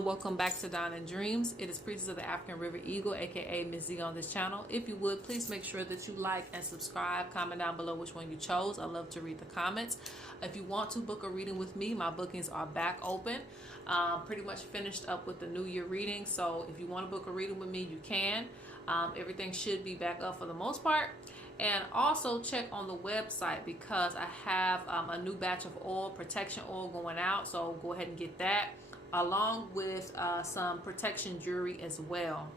everyone, welcome back to Dawn and Dreams. It is Priestess of the African River Eagle, aka Ms.Z on this channel. If you would, please make sure that you like and subscribe. Comment down below which one you chose. I love to read the comments. If you want to book a reading with me, my bookings are back open. Pretty much finished up with the New Year reading, so if you want to book a reading with me, you can. Everything should be back up for the most part. And also check on the website because I have a new batch of oil, protection oil going out, so go ahead and get that, along with some protection jewelry as well.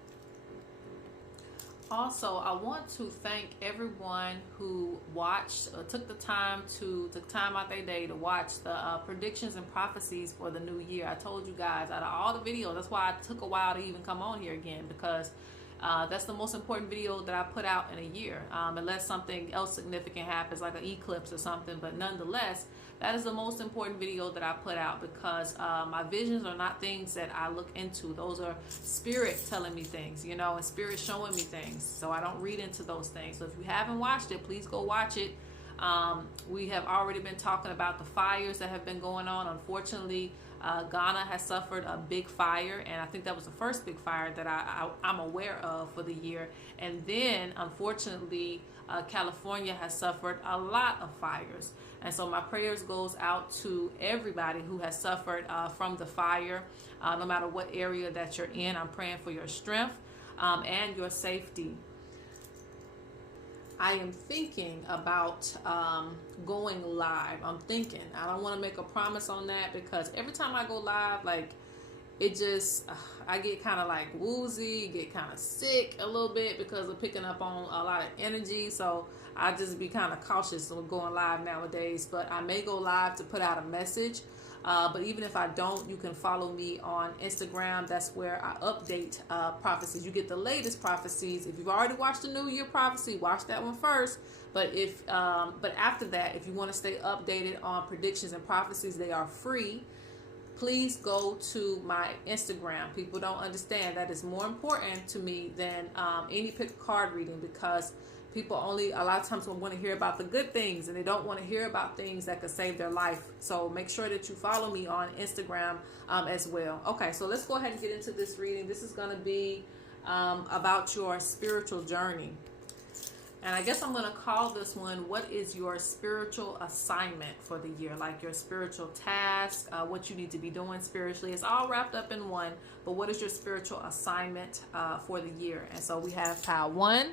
Also, I want to thank everyone who watched, took time out their day to watch the predictions and prophecies for the new year. I told you guys, out of all the videos, that's why I took a while to even come on here again, because that's the most important video that I put out in a year, unless something else significant happens, like an eclipse or something. But nonetheless, that is the most important video that I put out, because my visions are not things that I look into. Those are spirit telling me things, you know, and spirit showing me things. So I don't read into those things. So if you haven't watched it, please go watch it. We have already been talking about the fires that have been going on. Unfortunately, Ghana has suffered a big fire, and I think that was the first big fire that I'm aware of for the year. And then, unfortunately, California has suffered a lot of fires. And so my prayers goes out to everybody who has suffered from the fire, no matter what area that you're in. I'm praying for your strength and your safety. I am thinking about going live. I don't want to make a promise on that, because every time I go live, like, it just, I get kind of like woozy, get kind of sick a little bit because of picking up on a lot of energy. So I just be kind of cautious of going live nowadays. But I may go live to put out a message. But even if I don't, you can follow me on Instagram. That's where I update prophecies. You get the latest prophecies. If you've already watched the New Year prophecy, watch that one first. But but after that, if you want to stay updated on predictions and prophecies, they are free. Please go to my Instagram. People don't understand that is more important to me than any pick card reading, because people only a lot of times want to hear about the good things, and they don't want to hear about things that could save their life. So make sure that you follow me on Instagram as well. Okay, so let's go ahead and get into this reading. This is going to be about your spiritual journey. And I guess I'm going to call this one, what is your spiritual assignment for the year? Like your spiritual task, what you need to be doing spiritually. It's all wrapped up in one, but what is your spiritual assignment for the year? And so we have pile 1,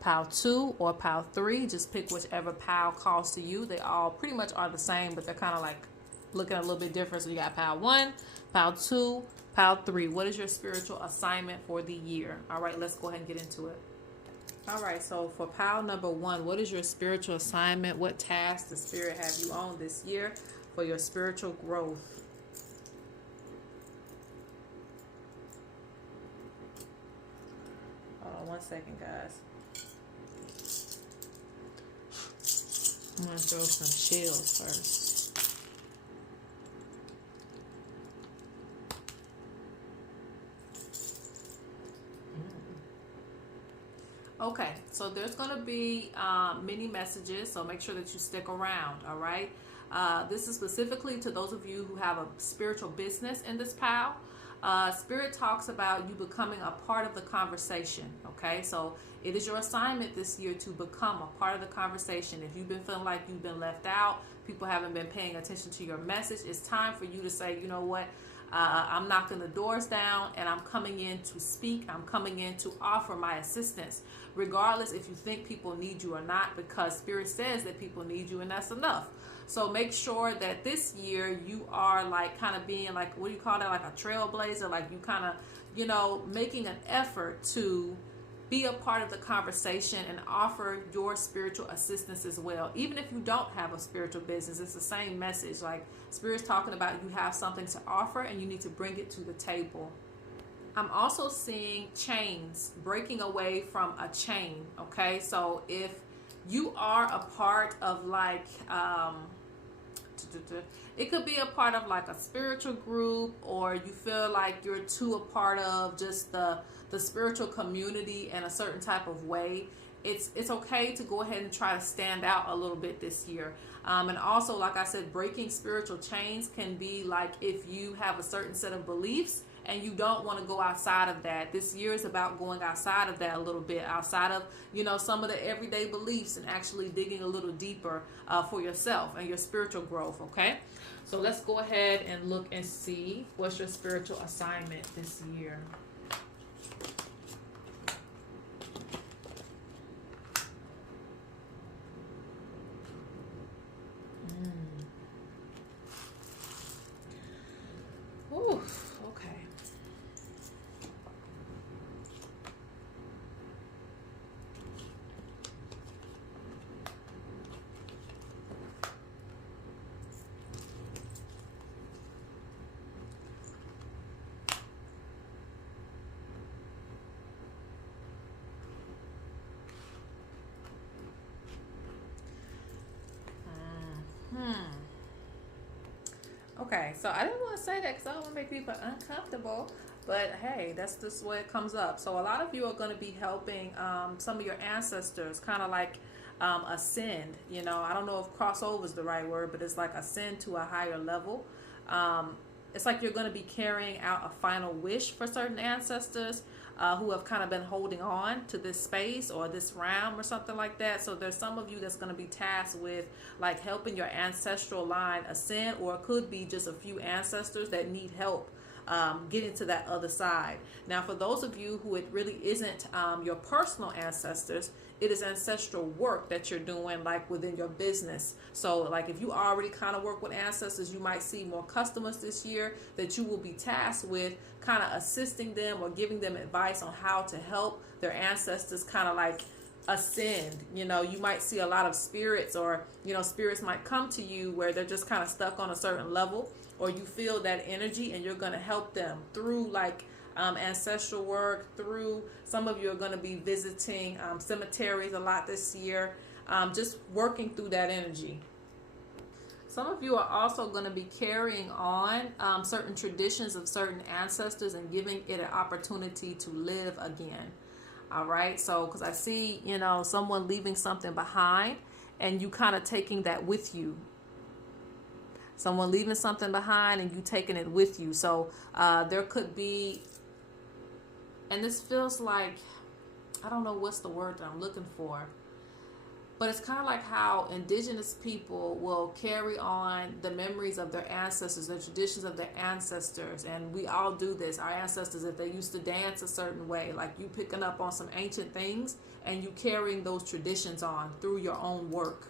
pile 2, or pile 3. Just pick whichever pile calls to you. They all pretty much are the same, but they're kind of like looking a little bit different. So you got pile 1, pile 2, pile 3. What is your spiritual assignment for the year? All right, let's go ahead and get into it. All right, so for pile number 1, what is your spiritual assignment? What task does Spirit have you on this year for your spiritual growth? Hold on one second, guys. I'm going to throw some chills first. Okay, so there's going to be many messages, so make sure that you stick around, all right? This is specifically to those of you who have a spiritual business in this pile. Spirit talks about you becoming a part of the conversation, okay? So it is your assignment this year to become a part of the conversation. If you've been feeling like you've been left out, people haven't been paying attention to your message, it's time for you to say, you know what? I'm knocking the doors down, and I'm coming in to speak. I'm coming in to offer my assistance, regardless if you think people need you or not, because Spirit says that people need you, and that's enough. So make sure that this year you are like kind of being like, what do you call that? Like a trailblazer, like you kind of, you know, making an effort to be a part of the conversation and offer your spiritual assistance as well. Even if you don't have a spiritual business, it's the same message. Like Spirit's talking about you have something to offer and you need to bring it to the table. I'm also seeing chains, breaking away from a chain. Okay, so if you are a part of like, it could be a part of like a spiritual group, or you feel like you're too a part of just the spiritual community in a certain type of way. It's okay to go ahead and try to stand out a little bit this year. And also, like I said, breaking spiritual chains can be like if you have a certain set of beliefs and you don't want to go outside of that. This year is about going outside of that a little bit, outside of, you know, some of the everyday beliefs, and actually digging a little deeper for yourself and your spiritual growth. Okay, so let's go ahead and look and see what's your spiritual assignment this year. Ooh, okay. Okay, so I didn't want to say that because I don't want to make people uncomfortable, but hey, that's just the way it comes up. So a lot of you are going to be helping some of your ancestors kind of like ascend. You know, I don't know if crossover is the right word, but it's like ascend to a higher level. It's like you're going to be carrying out a final wish for certain ancestors who have kind of been holding on to this space or this realm or something like that. So there's some of you that's going to be tasked with like helping your ancestral line ascend, or it could be just a few ancestors that need help getting to that other side. Now, for those of you who it really isn't your personal ancestors, it is ancestral work that you're doing like within your business. So like if you already kind of work with ancestors, you might see more customers this year that you will be tasked with kind of assisting them or giving them advice on how to help their ancestors kind of like ascend. You know, you might see a lot of spirits, or you know, spirits might come to you where they're just kind of stuck on a certain level, or you feel that energy and you're going to help them through like ancestral work. Through some of you are going to be visiting cemeteries a lot this year, just working through that energy. Some of you are also going to be carrying on certain traditions of certain ancestors and giving it an opportunity to live again. All right, so because I see, you know, someone leaving something behind and you kind of taking that with you. Someone leaving something behind and you taking it with you. So there could be, and this feels like, I don't know what's the word that I'm looking for, but it's kind of like how indigenous people will carry on the memories of their ancestors, the traditions of their ancestors. And we all do this. Our ancestors, if they used to dance a certain way, like you picking up on some ancient things and you carrying those traditions on through your own work.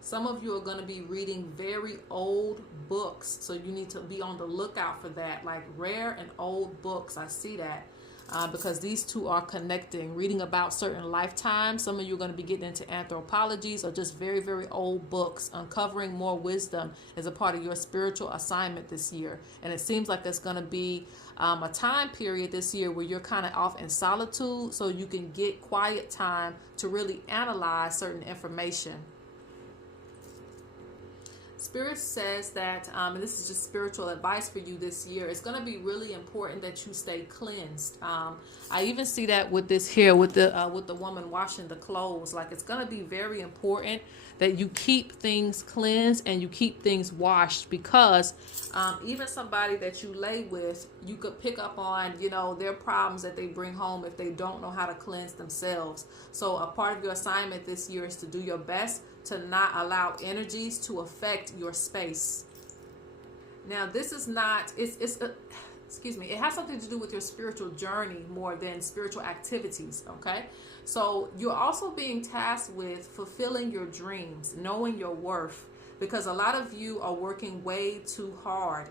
Some of you are going to be reading very old books, so you need to be on the lookout for that, like rare and old books. I see that because these two are connecting. Reading about certain lifetimes. Some of you are going to be getting into anthropologies or just very, very old books. Uncovering more wisdom is a part of your spiritual assignment this year. And it seems like there's going to be a time period this year where you're kind of off in solitude, so you can get quiet time to really analyze certain information. Spirit says that, and this is just spiritual advice for you this year, it's going to be really important that you stay cleansed. I even see that with this here, with the woman washing the clothes. Like, it's going to be very important that you keep things cleansed and you keep things washed, because even somebody that you lay with, you could pick up on, you know, their problems that they bring home if they don't know how to cleanse themselves. So a part of your assignment this year is to do your best to not allow energies to affect your space. Now, this is not, excuse me, it has something to do with your spiritual journey more than spiritual activities, okay? So you're also being tasked with fulfilling your dreams, knowing your worth, because a lot of you are working way too hard.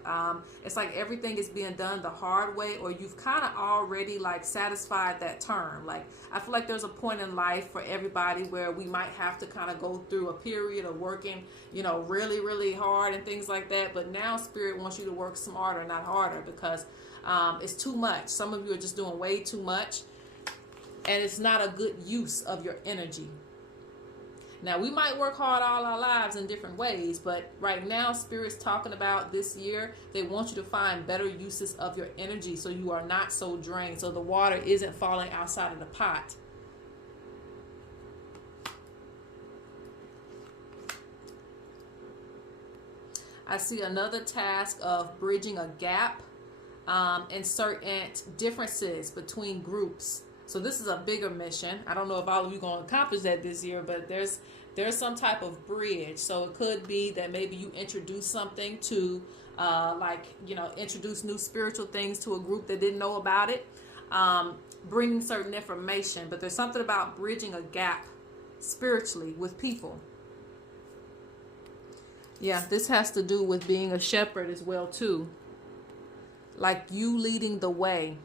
It's like everything is being done the hard way, or you've kind of already like satisfied that term. Like, I feel like there's a point in life for everybody where we might have to kind of go through a period of working, you know, really, really hard and things like that. But now Spirit wants you to work smarter, not harder, because it's too much. Some of you are just doing way too much, and it's not a good use of your energy. Now, we might work hard all our lives in different ways, but right now, Spirit's talking about this year, they want you to find better uses of your energy so you are not so drained, so the water isn't falling outside of the pot. I see another task of bridging a gap and certain differences between groups. So this is a bigger mission. I don't know if all of you going to accomplish that this year, but there's some type of bridge. So it could be that maybe you introduce something to introduce new spiritual things to a group that didn't know about it, bringing certain information. But there's something about bridging a gap spiritually with people. Yeah, this has to do with being a shepherd as well too. Like you leading the way.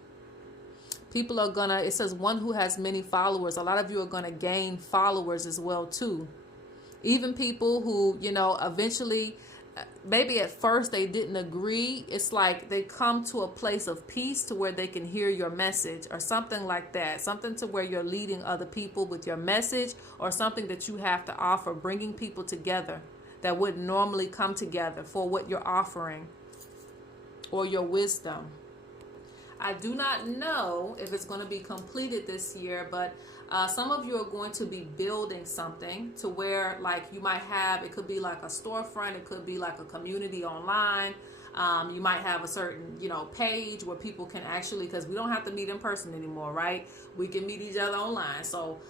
People are gonna, it says one who has many followers. A lot of you are gonna gain followers as well too. Even people who, eventually, maybe at first they didn't agree. It's like they come to a place of peace to where they can hear your message or something like that. Something to where you're leading other people with your message or something that you have to offer, bringing people together that wouldn't normally come together for what you're offering or your wisdom. I do not know if it's going to be completed this year, but some of you are going to be building something to where, like, you might have, it could be like a storefront, it could be like a community online. You might have a certain, page where people can actually, because we don't have to meet in person anymore, right? We can meet each other online. So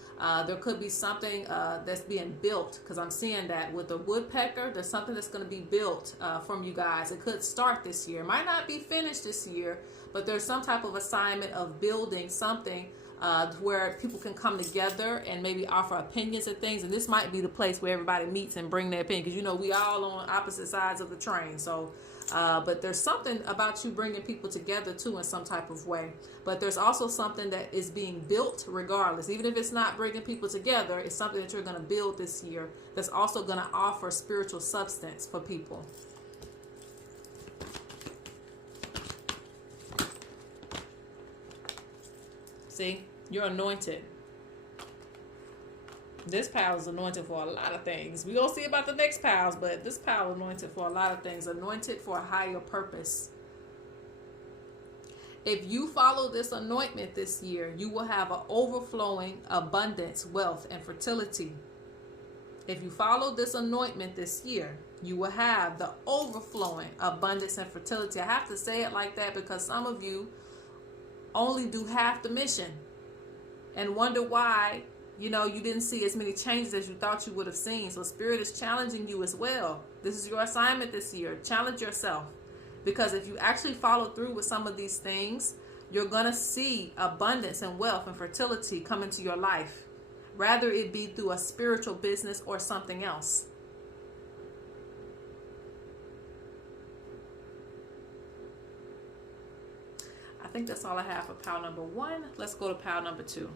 there could be something that's being built, because I'm seeing that with the woodpecker, there's something that's going to be built from you guys. It could start this year. It might not be finished this year, but there's some type of assignment of building something where people can come together and maybe offer opinions of things. And this might be the place where everybody meets and bring their opinion, because, we all on opposite sides of the train. So, but there's something about you bringing people together too in some type of way. But there's also something that is being built regardless. Even if it's not bringing people together, it's something that you're going to build this year that's also going to offer spiritual substance for people. See, you're anointed. This pile is anointed for a lot of things. We're going to see about the next piles, but this pile is anointed for a lot of things. Anointed for a higher purpose. If you follow this anointment this year, you will have an overflowing abundance, wealth, and fertility. If you follow this anointment this year, you will have the overflowing abundance and fertility. I have to say it like that because some of you only do half the mission and wonder why, you didn't see as many changes as you thought you would have seen. So Spirit is challenging you as well. This is your assignment this year. Challenge yourself. Because if you actually follow through with some of these things, you're going to see abundance and wealth and fertility come into your life. Rather it be through a spiritual business or something else. I think that's all I have for pile number 1. Let's go to pile number 2.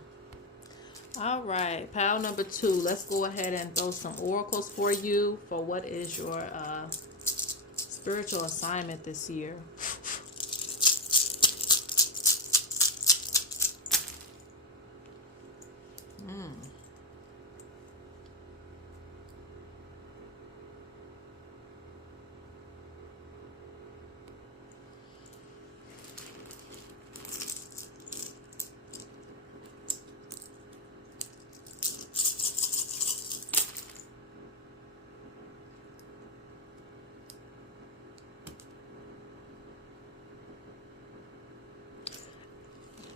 All right, pile number 2. Let's go ahead and throw some oracles for you for what is your spiritual assignment this year.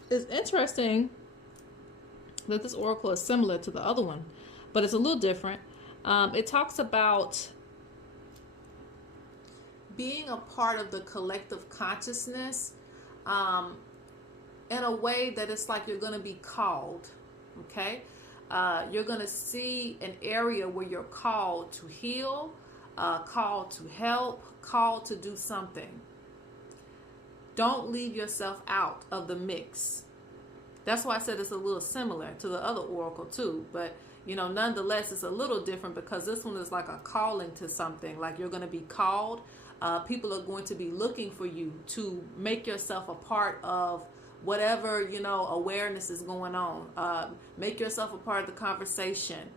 It's interesting that this oracle is similar to the other one, but it's a little different. It talks about being a part of the collective consciousness in a way that it's like you're going to be called, okay? You're going to see an area where you're called to heal, called to help, called to do something. Don't leave yourself out of the mix. That's why I said it's a little similar to the other oracle too. But, nonetheless, it's a little different because this one is like a calling to something. Like you're going to be called. People are going to be looking for you to make yourself a part of whatever, awareness is going on. Make yourself a part of the conversation.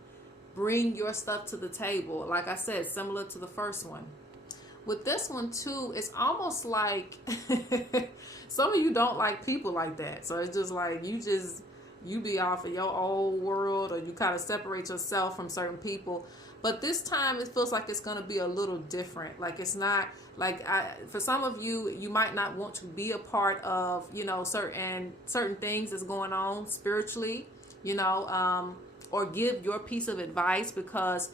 Bring your stuff to the table. Like I said, similar to the first one. With this one too, it's almost like some of you don't like people like that. So it's just like you be off of your old world, or you kind of separate yourself from certain people. But this time it feels like it's going to be a little different. Like it's not like for some of you, you might not want to be a part of, you know, certain things that's going on spiritually, you know, or give your piece of advice because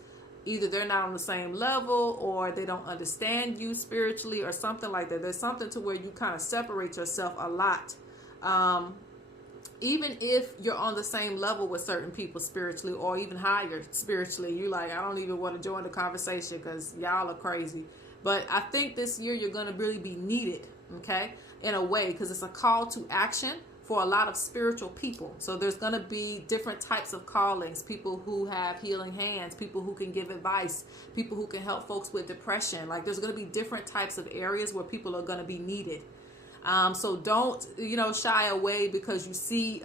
either they're not on the same level or they don't understand you spiritually or something like that. There's something to where you kind of separate yourself a lot. Even if you're on the same level with certain people spiritually or even higher spiritually, you're like, I don't even want to join the conversation because y'all are crazy. But I think this year you're going to really be needed, okay, in a way, because it's a call to action for a lot of spiritual people. So there's going to be different types of callings, people who have healing hands, people who can give advice, people who can help folks with depression. Like there's going to be different types of areas where people are going to be needed. So don't, you know, shy away because you see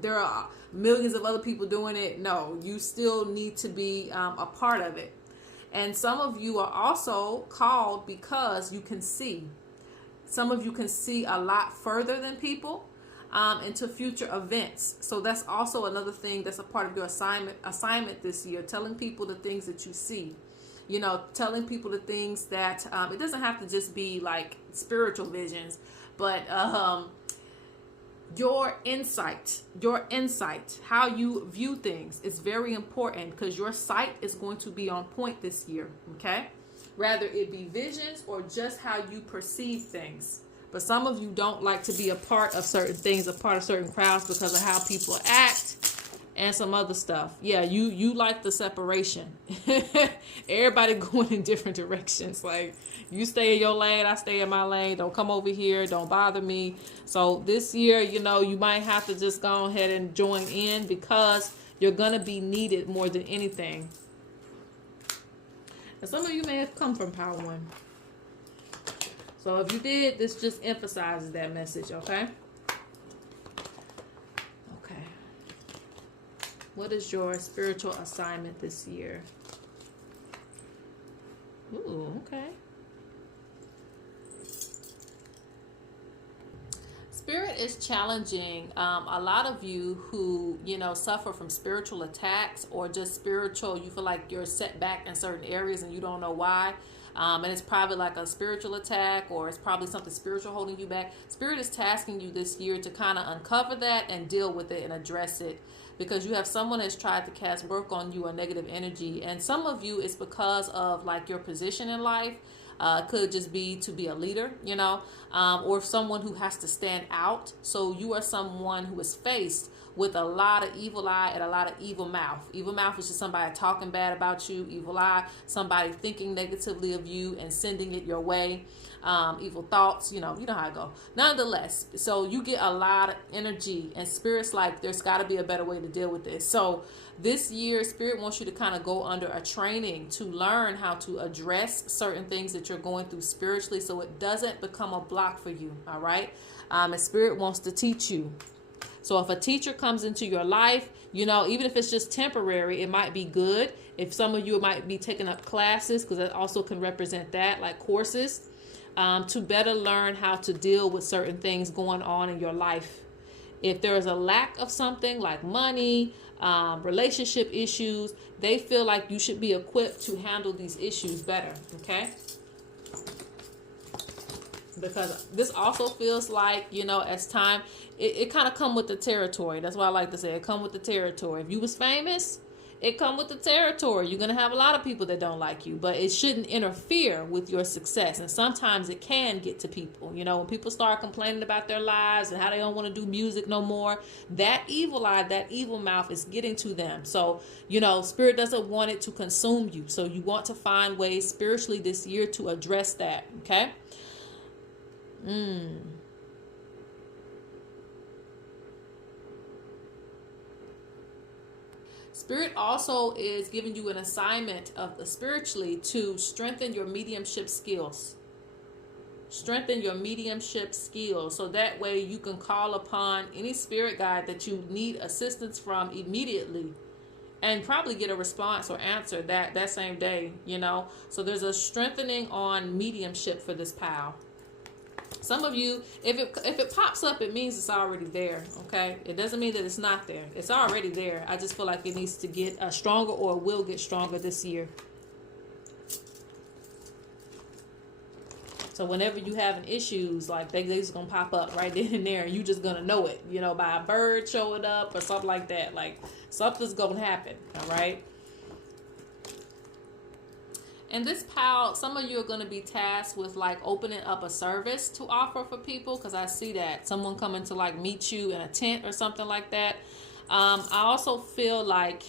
there are millions of other people doing it. No, you still need to be a part of it. And some of you are also called because you can see. Some of you can see a lot further than people into future events. So that's also another thing that's a part of your assignment this year, telling people the things that you see. You know, telling people the things that it doesn't have to just be like spiritual visions, but your insight, how you view things is very important because your sight is going to be on point this year, okay? Rather it be visions or just how you perceive things. But some of you don't like to be a part of certain things, a part of certain crowds because of how people act and some other stuff. Yeah, you like the separation. Everybody going in different directions. Like you stay in your lane, I stay in my lane. Don't come over here. Don't bother me. So this year, you know, you might have to just go ahead and join in because you're going to be needed more than anything. And some of you may have come from Power One. So if you did, this just emphasizes that message, okay? Okay. What is your spiritual assignment this year? Ooh, okay. Spirit is challenging a lot of you who, you know, suffer from spiritual attacks or just spiritual, you feel like you're set back in certain areas and you don't know why. And it's probably like a spiritual attack or it's probably something spiritual holding you back. Spirit is tasking you this year to kind of uncover that and deal with it and address it because you have someone that's tried to cast work on you or negative energy. And some of you, it's because of like your position in life. Could just be to be a leader, you know, or someone who has to stand out. So you are someone who is faced with a lot of evil eye and a lot of evil mouth. Evil mouth is just somebody talking bad about you. Evil eye, somebody thinking negatively of you and sending it your way. Evil thoughts, you know how it go. Nonetheless, so you get a lot of energy and Spirit's like, there's got to be a better way to deal with this. So this year, Spirit wants you to kind of go under a training to learn how to address certain things that you're going through spiritually so it doesn't become a block for you, all right? And Spirit wants to teach you. So if a teacher comes into your life, you know, even if it's just temporary, it might be good. If some of you might be taking up classes, because that also can represent that, like courses, to better learn how to deal with certain things going on in your life. If there is a lack of something like money, relationship issues, they feel like you should be equipped to handle these issues better, okay? Because this also feels like, you know, as time, it kind of come with the territory. That's why I like to say it come with the territory. If you was famous, it come with the territory. You're going to have a lot of people that don't like you, but it shouldn't interfere with your success. And sometimes it can get to people. You know, when people start complaining about their lives and how they don't want to do music no more, that evil eye, that evil mouth is getting to them. So, you know, Spirit doesn't want it to consume you. So you want to find ways spiritually this year to address that. Okay. Spirit also is giving you an assignment of spiritually to strengthen your mediumship skills. Strengthen your mediumship skills so that way you can call upon any spirit guide that you need assistance from immediately and probably get a response or answer that same day, you know. So there's a strengthening on mediumship for this pal. Some of you, if it pops up, it means it's already there. Okay, it doesn't mean that it's not there. It's already there. I just feel like it needs to get stronger, or will get stronger this year. So whenever you having issues, like they just gonna pop up right then and there, and you just gonna know it, you know, by a bird showing up or something like that. Like something's gonna happen. All right. And this pal, some of you are going to be tasked with like opening up a service to offer for people, because I see that someone coming to like meet you in a tent or something like that. I also feel like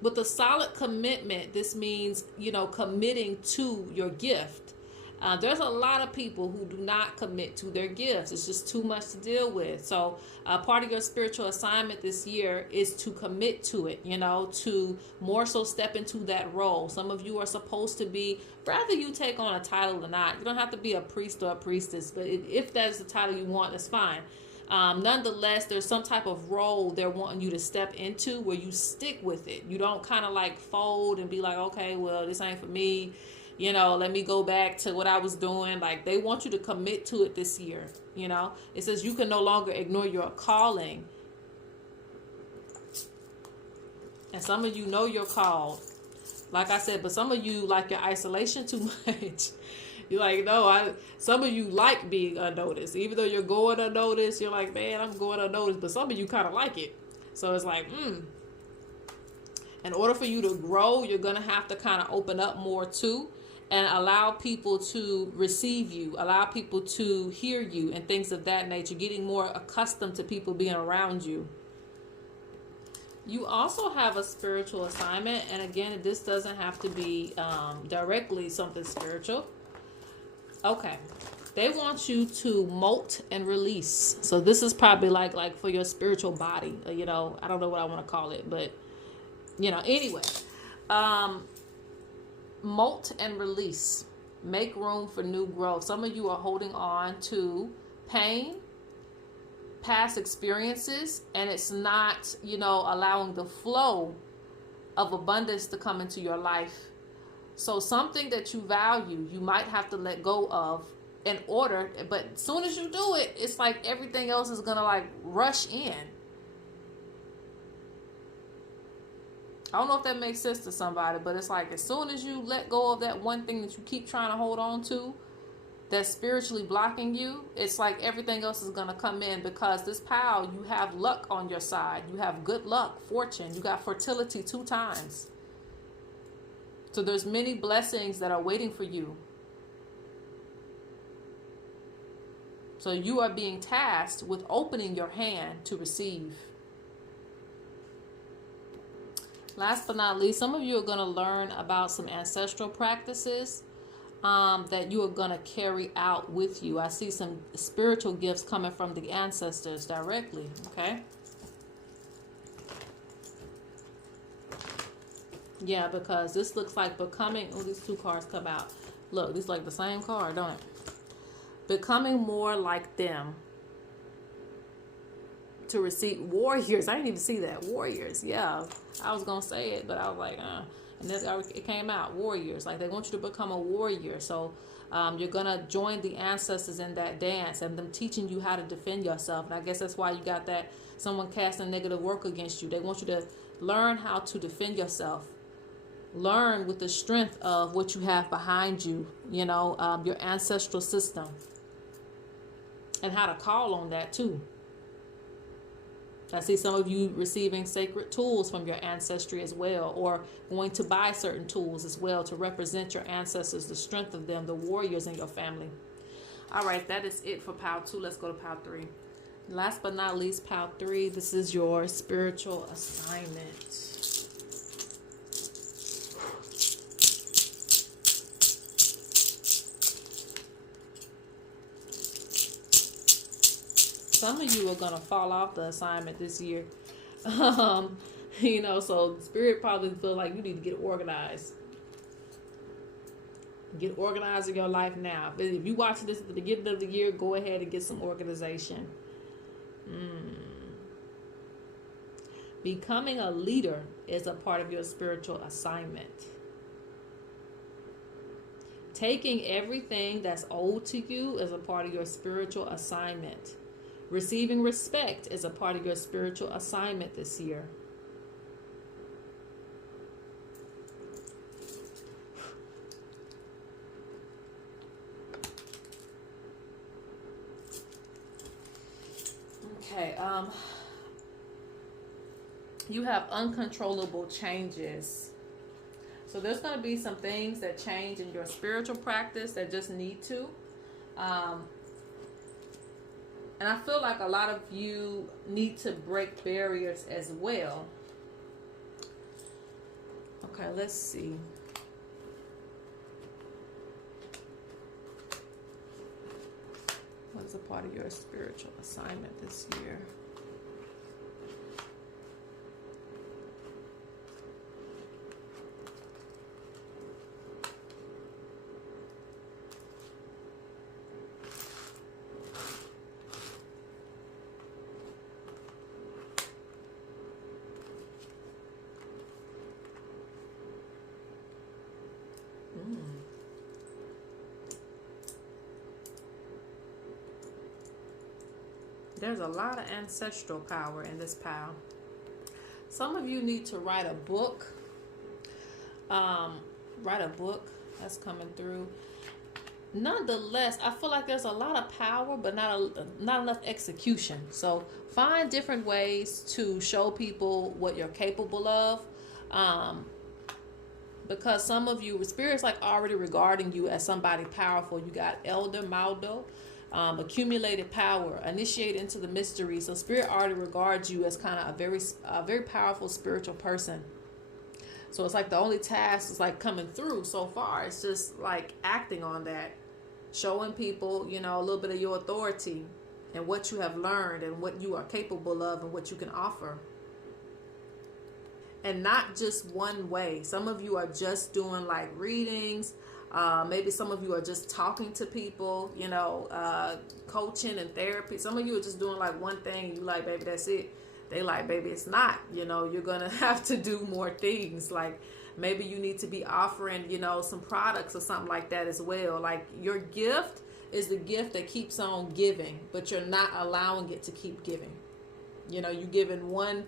with a solid commitment, this means, you know, committing to your gift. There's a lot of people who do not commit to their gifts. It's just too much to deal with. So part of your spiritual assignment this year is to commit to it, you know, to more so step into that role. Some of you are supposed to be, whether you take on a title or not, you don't have to be a priest or a priestess, but if that's the title you want, that's fine. Nonetheless, there's some type of role they're wanting you to step into where you stick with it. You don't kind of like fold and be like, okay, well, this ain't for me. You know, let me go back to what I was doing. Like, they want you to commit to it this year. You know, it says you can no longer ignore your calling. And some of you know you're called. Like I said, but some of you like your isolation too much. You're like, no, some of you like being unnoticed. Even though you're going unnoticed, you're like, man, I'm going unnoticed. But some of you kind of like it. So it's like, in order for you to grow, you're going to have to kind of open up more too. And allow people to receive you, allow people to hear you, and things of that nature. Getting more accustomed to people being around you. You also have a spiritual assignment. And again, this doesn't have to be directly something spiritual. Okay. They want you to molt and release. So this is probably like for your spiritual body. You know, I don't know what I want to call it. But, you know, anyway. Molt and release. Make room for new growth. Some of you are holding on to pain, past experiences, and it's not, you know, allowing the flow of abundance to come into your life. So something that you value, you might have to let go of in order, but as soon as you do it, it's like everything else is gonna like rush in. I don't know if that makes sense to somebody, but it's like as soon as you let go of that one thing that you keep trying to hold on to, that's spiritually blocking you, it's like everything else is going to come in, because this pile, you have luck on your side. You have good luck, fortune. You got fertility 2 times. So there's many blessings that are waiting for you. So you are being tasked with opening your hand to receive. Last but not least, some of you are going to learn about some ancestral practices that you are going to carry out with you. I see some spiritual gifts coming from the ancestors directly, okay? Yeah, because this looks like becoming... Oh, these 2 cards come out. Look, these like the same card, don't it? Becoming more like them. To receive warriors. I didn't even see that. Warriors. Yeah. I was going to say it, but I was like, And then it came out. Warriors. Like they want you to become a warrior. So you're going to join the ancestors in that dance and them teaching you how to defend yourself. And I guess that's why you got that someone casting negative work against you. They want you to learn how to defend yourself. Learn with the strength of what you have behind you. You know, your ancestral system. And how to call on that too. I see some of you receiving sacred tools from your ancestry as well, or going to buy certain tools as well to represent your ancestors, the strength of them, the warriors in your family. All right, that is it for pile 2. Let's go to pile 3. Last but not least, pile 3, this is your spiritual assignment. Some of you are going to fall off the assignment this year. You know, so Spirit probably feel like you need to get organized. Get organized in your life now. If you watch this at the beginning of the year, go ahead and get some organization. Becoming a leader is a part of your spiritual assignment. Taking everything that's owed to you is a part of your spiritual assignment. Receiving respect is a part of your spiritual assignment this year. Okay, you have uncontrollable changes. So there's going to be some things that change in your spiritual practice that just need to. And I feel like a lot of you need to break barriers as well. Okay, let's see. What is a part of your spiritual assignment this year? There's a lot of ancestral power in this pile. Some of you need to write a book. Write a book. That's coming through. Nonetheless, I feel like there's a lot of power, but not enough execution. So find different ways to show people what you're capable of. Because some of you, Spirit's like already regarding you as somebody powerful. You got Elder Maldo. Accumulated power, initiate into the mystery. So Spirit already regards you as kind of a very powerful spiritual person. So it's like the only task is like coming through so far. It's just like acting on that, showing people, you know, a little bit of your authority and what you have learned and what you are capable of and what you can offer. And not just one way. Some of you are just doing like readings. Maybe some of you are just talking to people, you know, coaching and therapy. Some of you are just doing like one thing. You like, baby, that's it. They like, baby, it's not. You know, you're going to have to do more things. Like maybe you need to be offering, you know, some products or something like that as well. Like your gift is the gift that keeps on giving, but you're not allowing it to keep giving. You know, you giving one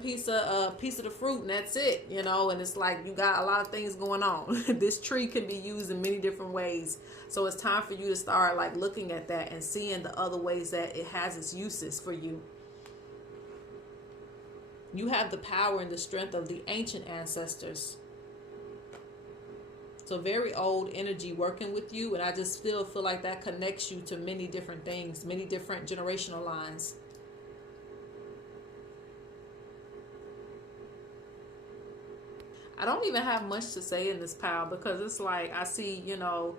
piece of the fruit and that's it, you know, and it's like you got a lot of things going on. This tree can be used in many different ways. So it's time for you to start like looking at that and seeing the other ways that it has its uses for you. You have the power and the strength of the ancient ancestors. So very old energy working with you, and I just still feel like that connects you to many different things, many different generational lines. I don't even have much to say in this pile because it's like I see, you know,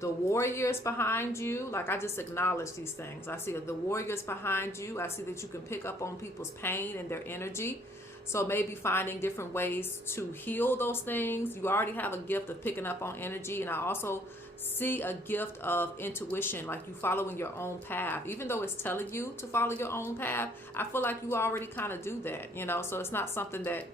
the warriors behind you. Like I just acknowledge these things. I see the warriors behind you. I see that you can pick up on people's pain and their energy. So maybe finding different ways to heal those things. You already have a gift of picking up on energy. And I also see a gift of intuition, like you following your own path. Even though it's telling you to follow your own path, I feel like you already kind of do that, you know. So it's not something that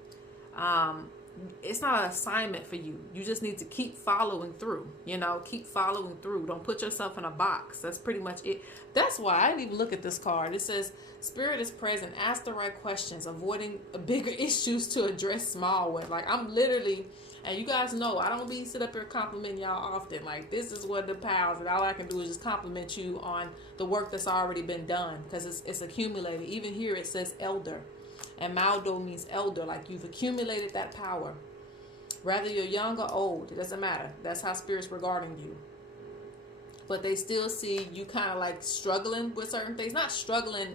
it's not an assignment for you. You just need to keep following through, you know, keep following through. Don't put yourself in a box. That's pretty much it. That's why I didn't even look at this card. It says, Spirit is present. Ask the right questions, avoiding bigger issues to address small ones. Like I'm literally, and you guys know, I don't be sit up here complimenting y'all often. Like this is what the pals, and all I can do is just compliment you on the work that's already been done because it's accumulated. Even here it says elder. And Maldo means elder, like you've accumulated that power. Whether you're young or old, it doesn't matter. That's how Spirit's regarding you. But they still see you kind of like struggling with certain things. Not struggling.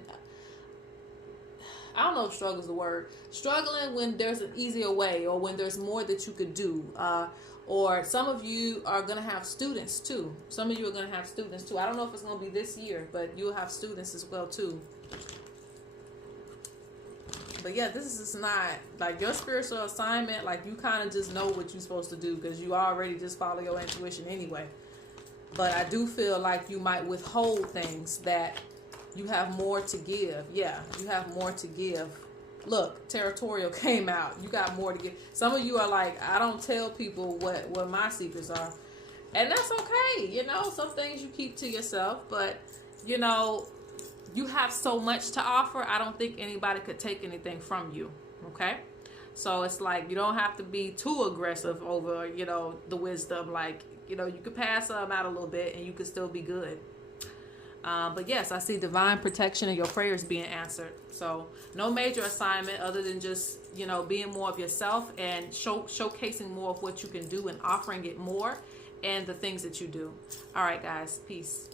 I don't know if struggle is the word. Struggling when there's an easier way or when there's more that you could do. Or some of you are going to have students too. Some of you are going to have students too. I don't know if it's going to be this year, but you'll have students as well too. But yeah, this is not like your spiritual assignment. Like you kind of just know what you're supposed to do because you already just follow your intuition anyway. But I do feel like you might withhold things that you have more to give. Yeah, you have more to give. Look, territorial came out. You got more to give. Some of you are like, I don't tell people what my secrets are. And that's okay. You know, some things you keep to yourself, but you know, you have so much to offer. I don't think anybody could take anything from you. Okay. So it's like you don't have to be too aggressive over, you know, the wisdom. Like, you know, you could pass them out a little bit and you could still be good. But yes, I see divine protection and your prayers being answered. So no major assignment other than just, you know, being more of yourself and showcasing more of what you can do and offering it more and the things that you do. All right, guys. Peace.